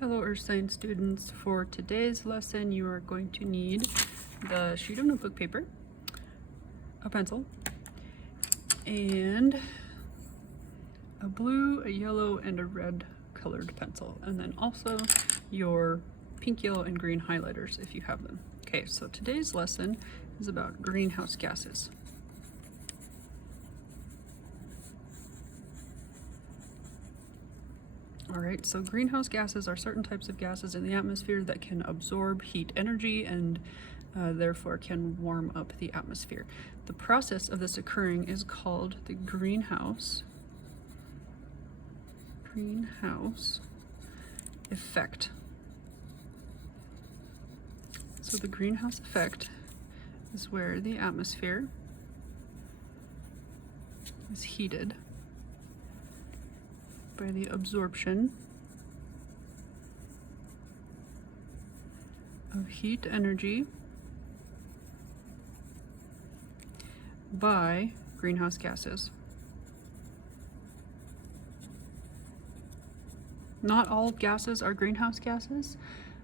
Hello Earth Science students. For today's lesson you are going to need the sheet of notebook paper, a pencil, and a blue, a yellow, and a red colored pencil, and then also your pink, yellow, and green highlighters if you have them. Okay, so today's lesson is about greenhouse gases. Alright, so greenhouse gases are certain types of gases in the atmosphere that can absorb heat energy and therefore can warm up the atmosphere. The process of this occurring is called the greenhouse effect. So the greenhouse effect is where the atmosphere is heated by the absorption of heat energy by greenhouse gases. Not all gases are greenhouse gases,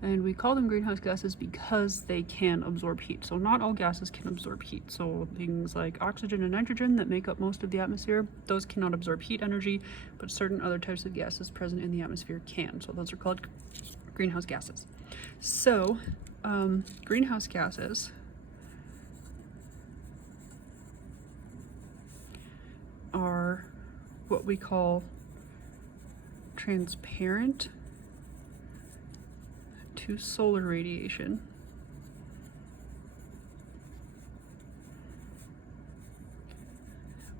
and we call them greenhouse gases because they can absorb heat. So not all gases can absorb heat. So things like oxygen and nitrogen that make up most of the atmosphere, those cannot absorb heat energy, but certain other types of gases present in the atmosphere can. So those are called greenhouse gases. So greenhouse gases are what we call transparent to solar radiation,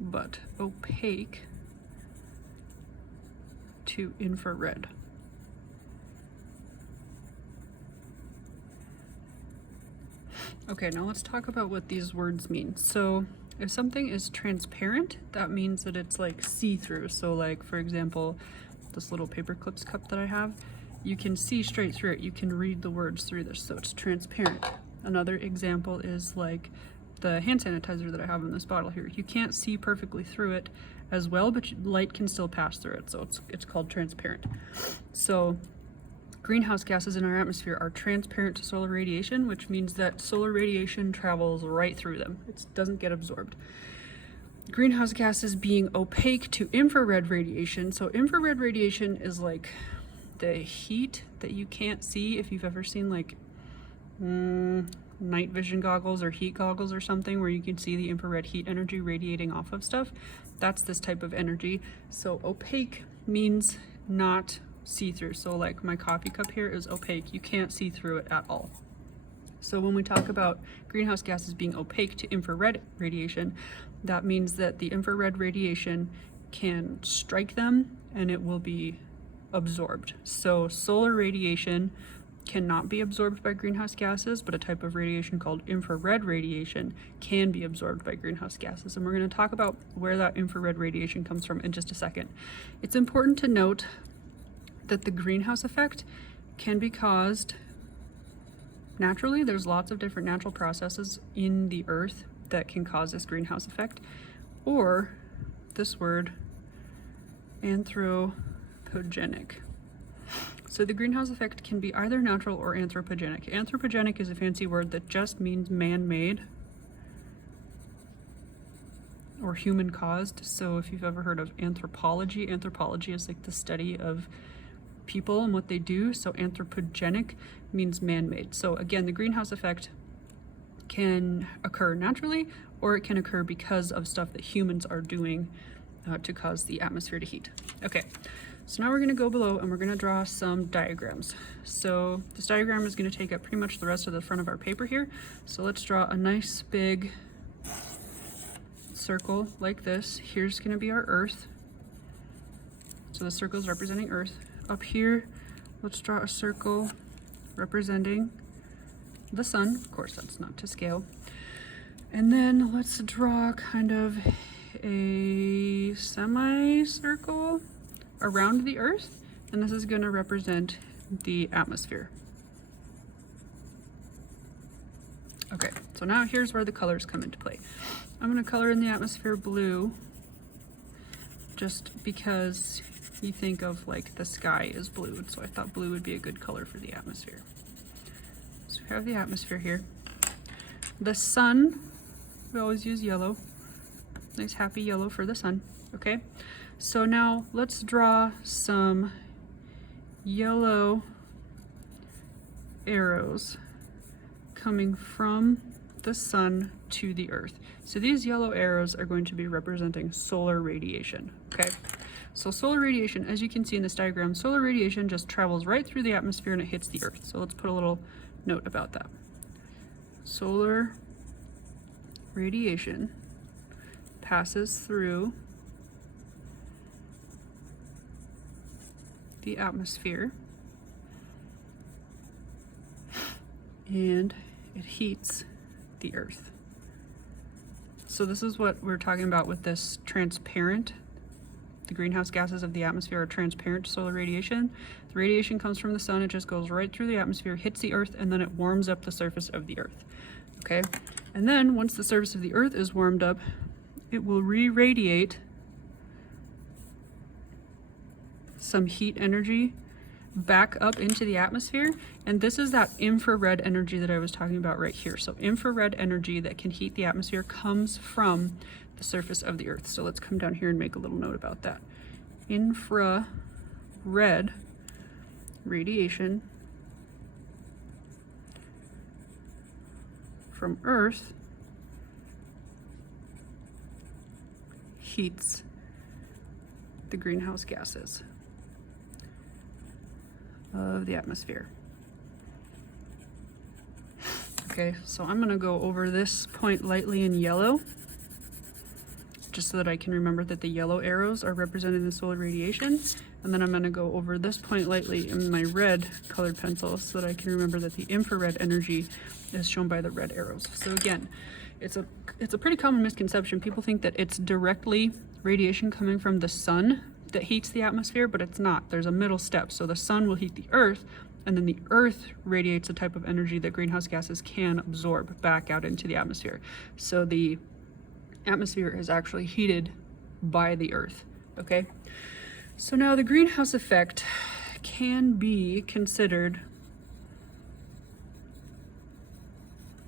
but opaque to infrared. Okay, now let's talk about what these words mean. So if something is transparent, that means that it's like see-through. So like, for example, this little paper clips cup that I have, you can see straight through it. You can read the words through this, so it's transparent. Another example is like the hand sanitizer that I have in this bottle here. You can't see perfectly through it as well, but light can still pass through it, so it's called transparent. So greenhouse gases in our atmosphere are transparent to solar radiation, which means that solar radiation travels right through them. It doesn't get absorbed. Greenhouse gases being opaque to infrared radiation. So infrared radiation is like the heat that you can't see. If you've ever seen like night vision goggles or heat goggles or something where you can see the infrared heat energy radiating off of stuff, that's this type of energy. So opaque means not see-through. So like my coffee cup here is opaque. You can't see through it at all. So when we talk about greenhouse gases being opaque to infrared radiation, that means that the infrared radiation can strike them and it will be absorbed. So solar radiation cannot be absorbed by greenhouse gases, but a type of radiation called infrared radiation can be absorbed by greenhouse gases. And we're going to talk about where that infrared radiation comes from in just a second. It's important to note that the greenhouse effect can be caused naturally. There's lots of different natural processes in the earth that can cause this greenhouse effect, or this word, anthropogenic. So the greenhouse effect can be either natural or anthropogenic. Anthropogenic is a fancy word that just means man-made or human-caused. So if you've ever heard of anthropology, anthropology is like the study of people and what they do. So anthropogenic means man-made. So again, the greenhouse effect can occur naturally, or it can occur because of stuff that humans are doing to cause the atmosphere to heat. Okay, so now we're going to go below and we're going to draw some diagrams. So this diagram is going to take up pretty much the rest of the front of our paper here. So let's draw a nice big circle like this. Here's going to be our Earth. So the circle is representing Earth. Up here, let's draw a circle representing the sun. Of course, that's not to scale. And then let's draw kind of a semicircle around the Earth, and this is going to represent the atmosphere. Okay, so now here's where the colors come into play. I'm going to color in the atmosphere blue just because you think of like the sky is blue, so I thought blue would be a good color for the atmosphere. So we have the atmosphere here. The sun, we always use yellow. Nice happy yellow for the sun, okay? So now let's draw some yellow arrows coming from the sun to the earth. So these yellow arrows are going to be representing solar radiation, okay? So solar radiation, as you can see in this diagram, solar radiation just travels right through the atmosphere and it hits the earth. So let's put a little note about that. Solar radiation passes through the atmosphere and it heats the earth. So this is what we're talking about with this transparent. The greenhouse gases of the atmosphere are transparent to solar radiation. The radiation comes from the sun, it just goes right through the atmosphere, hits the earth, and then it warms up the surface of the earth. Okay? And then once the surface of the earth is warmed up, it will re-radiate some heat energy back up into the atmosphere, and this is that infrared energy that I was talking about right here. So infrared energy that can heat the atmosphere comes from the surface of the earth. So let's come down here and make a little note about that. Infrared radiation from earth heats the greenhouse gases of the atmosphere. Okay, so I'm going to go over this point lightly in yellow, just so that I can remember that the yellow arrows are representing the solar radiation, and then I'm going to go over this point lightly in my red colored pencil so that I can remember that the infrared energy is shown by the red arrows. So again, it's a pretty common misconception. People think that it's directly radiation coming from the sun that heats the atmosphere, but it's not. There's a middle step. So the sun will heat the earth, and then the earth radiates a type of energy that greenhouse gases can absorb back out into the atmosphere. So the atmosphere is actually heated by the earth, okay? So now the greenhouse effect can be considered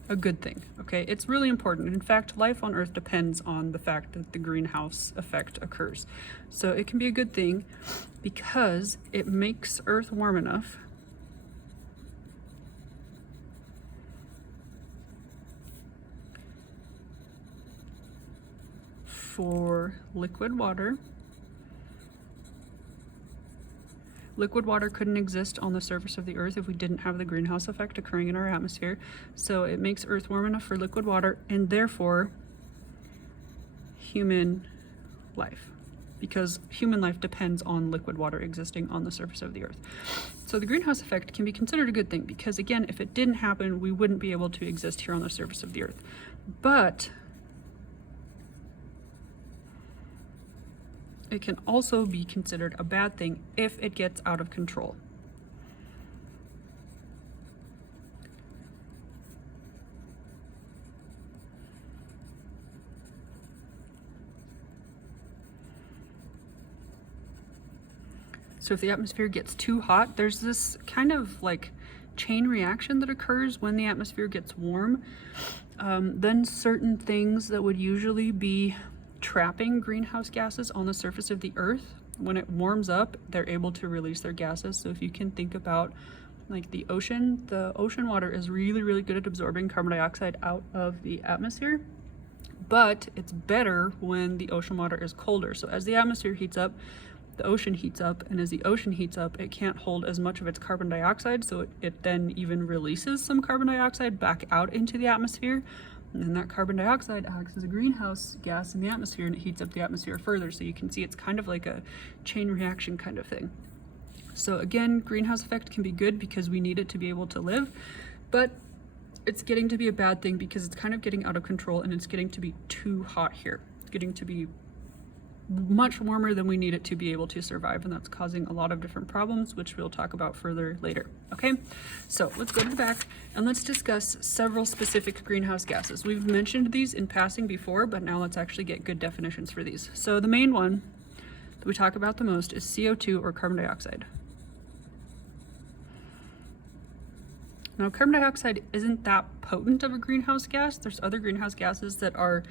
a good thing, okay? It's really important. In fact, life on Earth depends on the fact that the greenhouse effect occurs. So it can be a good thing because it makes Earth warm enough for liquid water. Liquid water couldn't exist on the surface of the earth if we didn't have the greenhouse effect occurring in our atmosphere. So it makes Earth warm enough for liquid water and therefore human life, because human life depends on liquid water existing on the surface of the earth. So the greenhouse effect can be considered a good thing because, again, if it didn't happen, we wouldn't be able to exist here on the surface of the earth. But it can also be considered a bad thing if it gets out of control. So if the atmosphere gets too hot, there's this kind of like chain reaction that occurs when the atmosphere gets warm. Then certain things that would usually be trapping greenhouse gases on the surface of the earth, when it warms up, they're able to release their gases. So if you can think about like the ocean water is really, really good at absorbing carbon dioxide out of the atmosphere, but it's better when the ocean water is colder. So as the atmosphere heats up, the ocean heats up, and as the ocean heats up, it can't hold as much of its carbon dioxide, so it then even releases some carbon dioxide back out into the atmosphere. And then that carbon dioxide acts as a greenhouse gas in the atmosphere, and it heats up the atmosphere further. So you can see it's kind of like a chain reaction kind of thing. So again, greenhouse effect can be good because we need it to be able to live, but it's getting to be a bad thing because it's kind of getting out of control and it's getting to be too hot here. It's getting to be much warmer than we need it to be able to survive, and that's causing a lot of different problems, which we'll talk about further later. Okay, so let's go to the back and let's discuss several specific greenhouse gases. We've mentioned these in passing before, but now let's actually get good definitions for these. So the main one that we talk about the most is CO2 or carbon dioxide. Now, carbon dioxide isn't that potent of a greenhouse gas. There's other greenhouse gases that are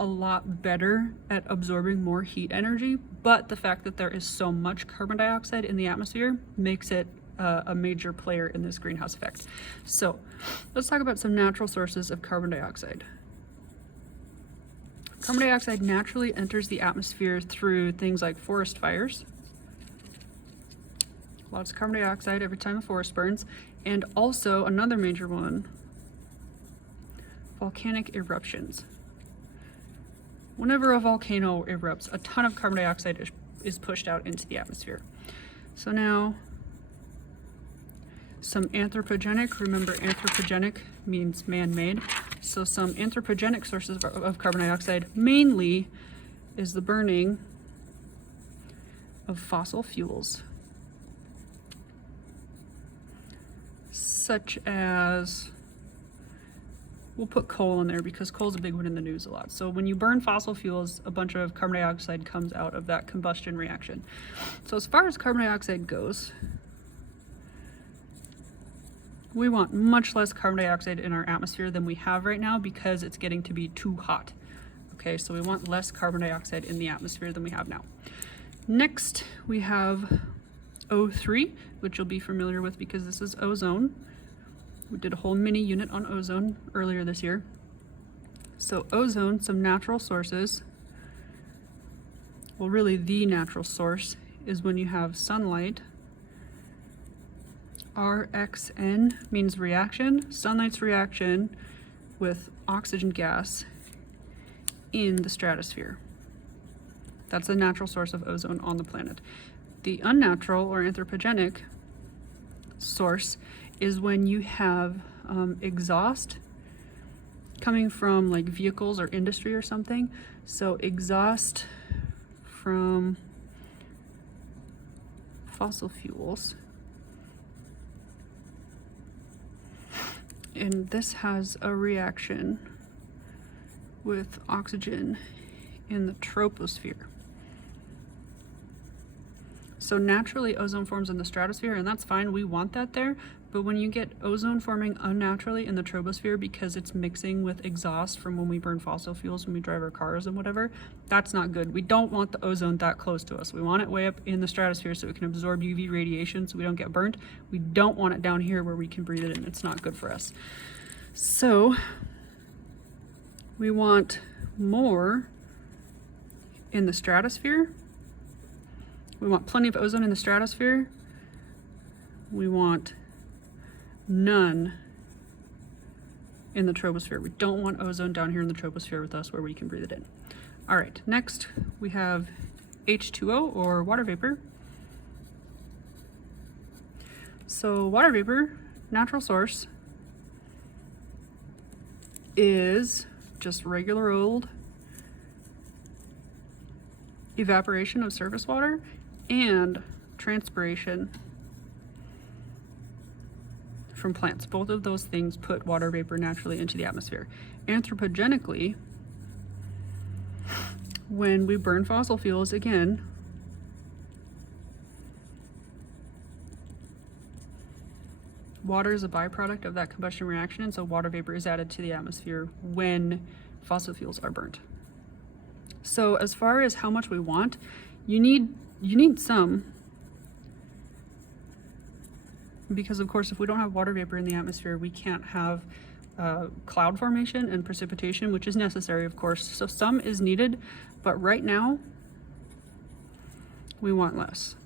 a lot better at absorbing more heat energy, but the fact that there is so much carbon dioxide in the atmosphere makes it a major player in this greenhouse effect. So let's talk about some natural sources of carbon dioxide. Carbon dioxide naturally enters the atmosphere through things like forest fires. Lots of carbon dioxide every time a forest burns. And also another major one, volcanic eruptions. Whenever a volcano erupts, a ton of carbon dioxide is pushed out into the atmosphere. So now, some anthropogenic, remember anthropogenic means man-made. So some anthropogenic sources of carbon dioxide mainly is the burning of fossil fuels, such as, we'll put coal in there because coal's a big one in the news a lot. So when you burn fossil fuels, a bunch of carbon dioxide comes out of that combustion reaction. So as far as carbon dioxide goes, we want much less carbon dioxide in our atmosphere than we have right now because it's getting to be too hot. Okay, so we want less carbon dioxide in the atmosphere than we have now. Next, we have O3, which you'll be familiar with because this is ozone. We did a whole mini unit on ozone earlier this year. So ozone, some natural sources. Well, really the natural source is when you have sunlight. RXN means reaction, sunlight's reaction with oxygen gas in the stratosphere. That's a natural source of ozone on the planet. The unnatural or anthropogenic source is when you have exhaust coming from like vehicles or industry or something. So exhaust from fossil fuels. And this has a reaction with oxygen in the troposphere. So naturally ozone forms in the stratosphere, and that's fine, we want that there, but when you get ozone forming unnaturally in the troposphere because it's mixing with exhaust from when we burn fossil fuels, when we drive our cars and whatever, that's not good. We don't want the ozone that close to us. We want it way up in the stratosphere so it can absorb UV radiation so we don't get burnt. We don't want it down here where we can breathe it in. It's not good for us. So we want more in the stratosphere. We want plenty of ozone in the stratosphere. We want none in the troposphere. We don't want ozone down here in the troposphere with us where we can breathe it in. All right, next we have H2O or water vapor. So water vapor, natural source, is just regular old evaporation of surface water and transpiration from plants. Both of those things put water vapor naturally into the atmosphere. Anthropogenically, when we burn fossil fuels, again, water is a byproduct of that combustion reaction, and so water vapor is added to the atmosphere when fossil fuels are burnt. So as far as how much we want, you need some, because of course if we don't have water vapor in the atmosphere, we can't have cloud formation and precipitation, which is necessary, of course. So some is needed, but right now we want less.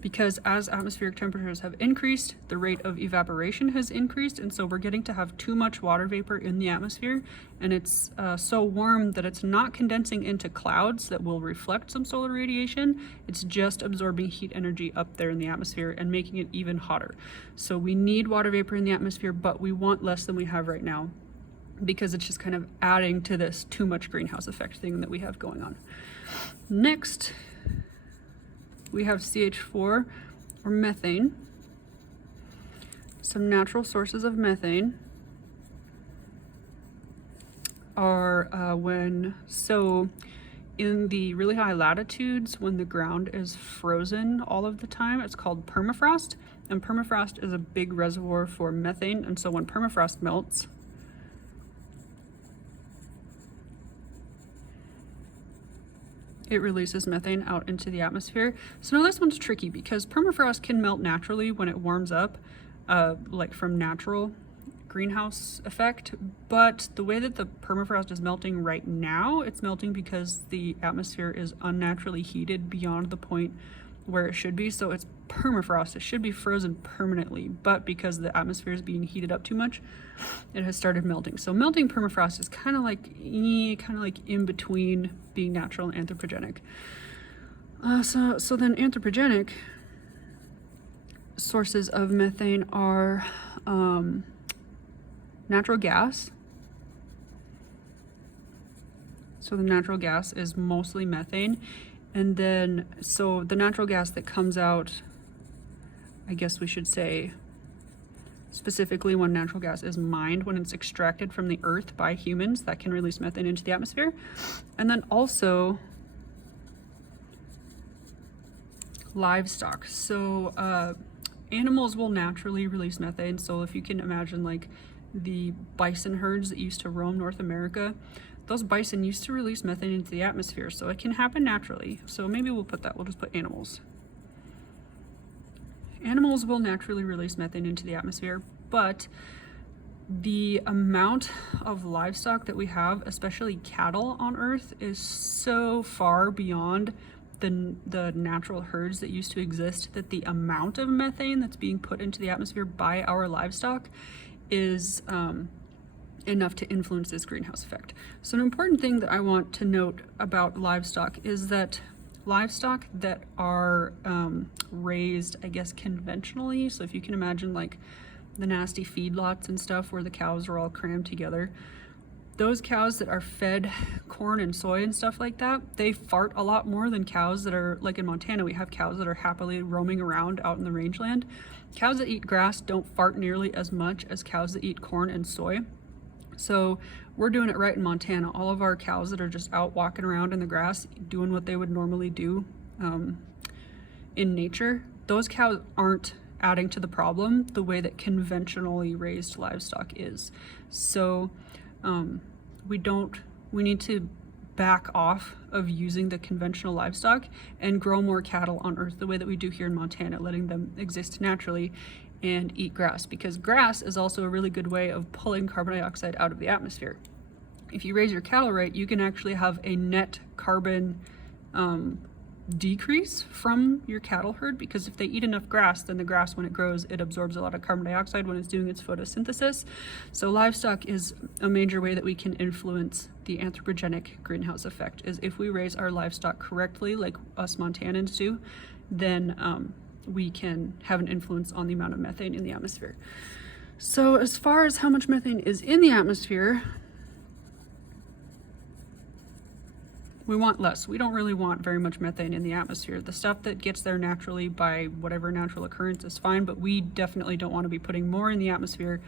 Because as atmospheric temperatures have increased, the rate of evaporation has increased, and so we're getting to have too much water vapor in the atmosphere, and it's so warm that it's not condensing into clouds that will reflect some solar radiation. It's just absorbing heat energy up there in the atmosphere and making it even hotter. So we need water vapor in the atmosphere, but we want less than we have right now because it's just kind of adding to this too much greenhouse effect thing that we have going on. Next, we have CH4 or methane. Some natural sources of methane are in the really high latitudes, when the ground is frozen all of the time, it's called permafrost. And permafrost is a big reservoir for methane. And so when permafrost melts, it releases methane out into the atmosphere. So now this one's tricky because permafrost can melt naturally when it warms up, like from natural greenhouse effect, but the way that the permafrost is melting right now, it's melting because the atmosphere is unnaturally heated beyond the point where it should be. So it's permafrost, it should be frozen permanently, but because the atmosphere is being heated up too much, it has started melting. So melting permafrost is kind of like in between being natural and anthropogenic. So then anthropogenic sources of methane are natural gas. So the natural gas is mostly methane. And then, so the natural gas that comes out, I guess we should say, specifically when natural gas is mined, when it's extracted from the earth by humans, that can release methane into the atmosphere. And then also livestock. So animals will naturally release methane. So if you can imagine like the bison herds that used to roam North America, those bison used to release methane into the atmosphere, so it can happen naturally. So maybe we'll just put animals. Animals will naturally release methane into the atmosphere, but the amount of livestock that we have, especially cattle on Earth, is so far beyond the natural herds that used to exist that the amount of methane that's being put into the atmosphere by our livestock is enough to influence this greenhouse effect. So an important thing that I want to note about livestock is that livestock that are raised, I guess, conventionally, so if you can imagine like the nasty feedlots and stuff where the cows are all crammed together, those cows that are fed corn and soy and stuff like that, they fart a lot more than cows that are, like in Montana, we have cows that are happily roaming around out in the rangeland. Cows that eat grass don't fart nearly as much as cows that eat corn and soy. So we're doing it right in Montana. All of our cows that are just out walking around in the grass, doing what they would normally do in nature, those cows aren't adding to the problem the way that conventionally raised livestock is. So we need to back off of using the conventional livestock and grow more cattle on Earth the way that we do here in Montana, letting them exist naturally and eat grass, because grass is also a really good way of pulling carbon dioxide out of the atmosphere. If you raise your cattle right, you can actually have a net carbon decrease from your cattle herd, because if they eat enough grass, then the grass, when it grows, it absorbs a lot of carbon dioxide when it's doing its photosynthesis. So livestock is a major way that we can influence the anthropogenic greenhouse effect, is if we raise our livestock correctly, like us Montanans do, then we can have an influence on the amount of methane in the atmosphere. So as far as how much methane is in the atmosphere, we want less. We don't really want very much methane in the atmosphere. The stuff that gets there naturally by whatever natural occurrence is fine, but we definitely don't want to be putting more in the atmosphere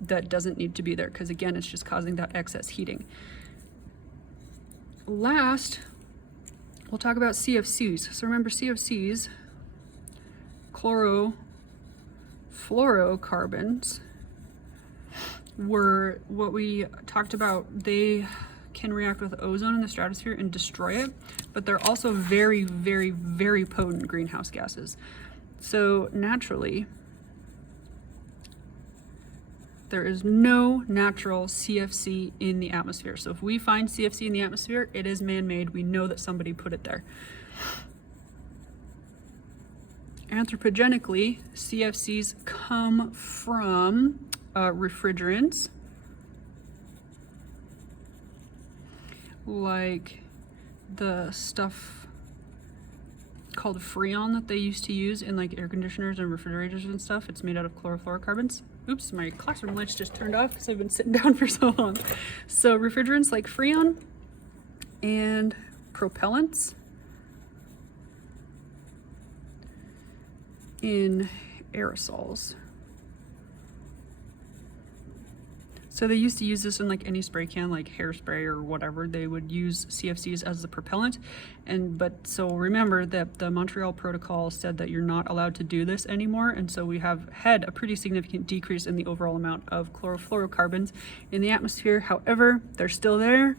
that doesn't need to be there, because again, it's just causing that excess heating. Last, we'll talk about CFCs. So remember, CFCs, chlorofluorocarbons, were what we talked about. They can react with ozone in the stratosphere and destroy it, but they're also very, very, very potent greenhouse gases. So naturally, there is no natural CFC in the atmosphere. So if we find CFC in the atmosphere, it is man-made. We know that somebody put it there. Anthropogenically, CFCs come from refrigerants, like the stuff called Freon that they used to use in like air conditioners and refrigerators and stuff. It's made out of chlorofluorocarbons. Oops, my classroom lights just turned off because I've been sitting down for so long. So refrigerants like Freon and propellants in aerosols. So they used to use this in like any spray can, like hairspray or whatever. They would use CFCs as the propellant. But so remember that the Montreal Protocol said that you're not allowed to do this anymore. And so we have had a pretty significant decrease in the overall amount of chlorofluorocarbons in the atmosphere. However, they're still there,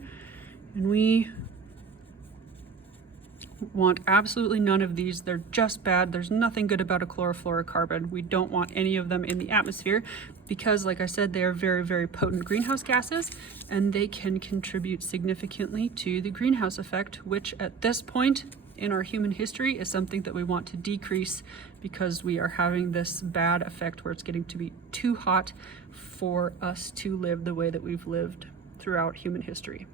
and we want absolutely none of these. They're just bad. There's nothing good about a chlorofluorocarbon. We don't want any of them in the atmosphere because, like I said, they are very, very potent greenhouse gases, and they can contribute significantly to the greenhouse effect, which at this point in our human history is something that we want to decrease because we are having this bad effect where it's getting to be too hot for us to live the way that we've lived throughout human history.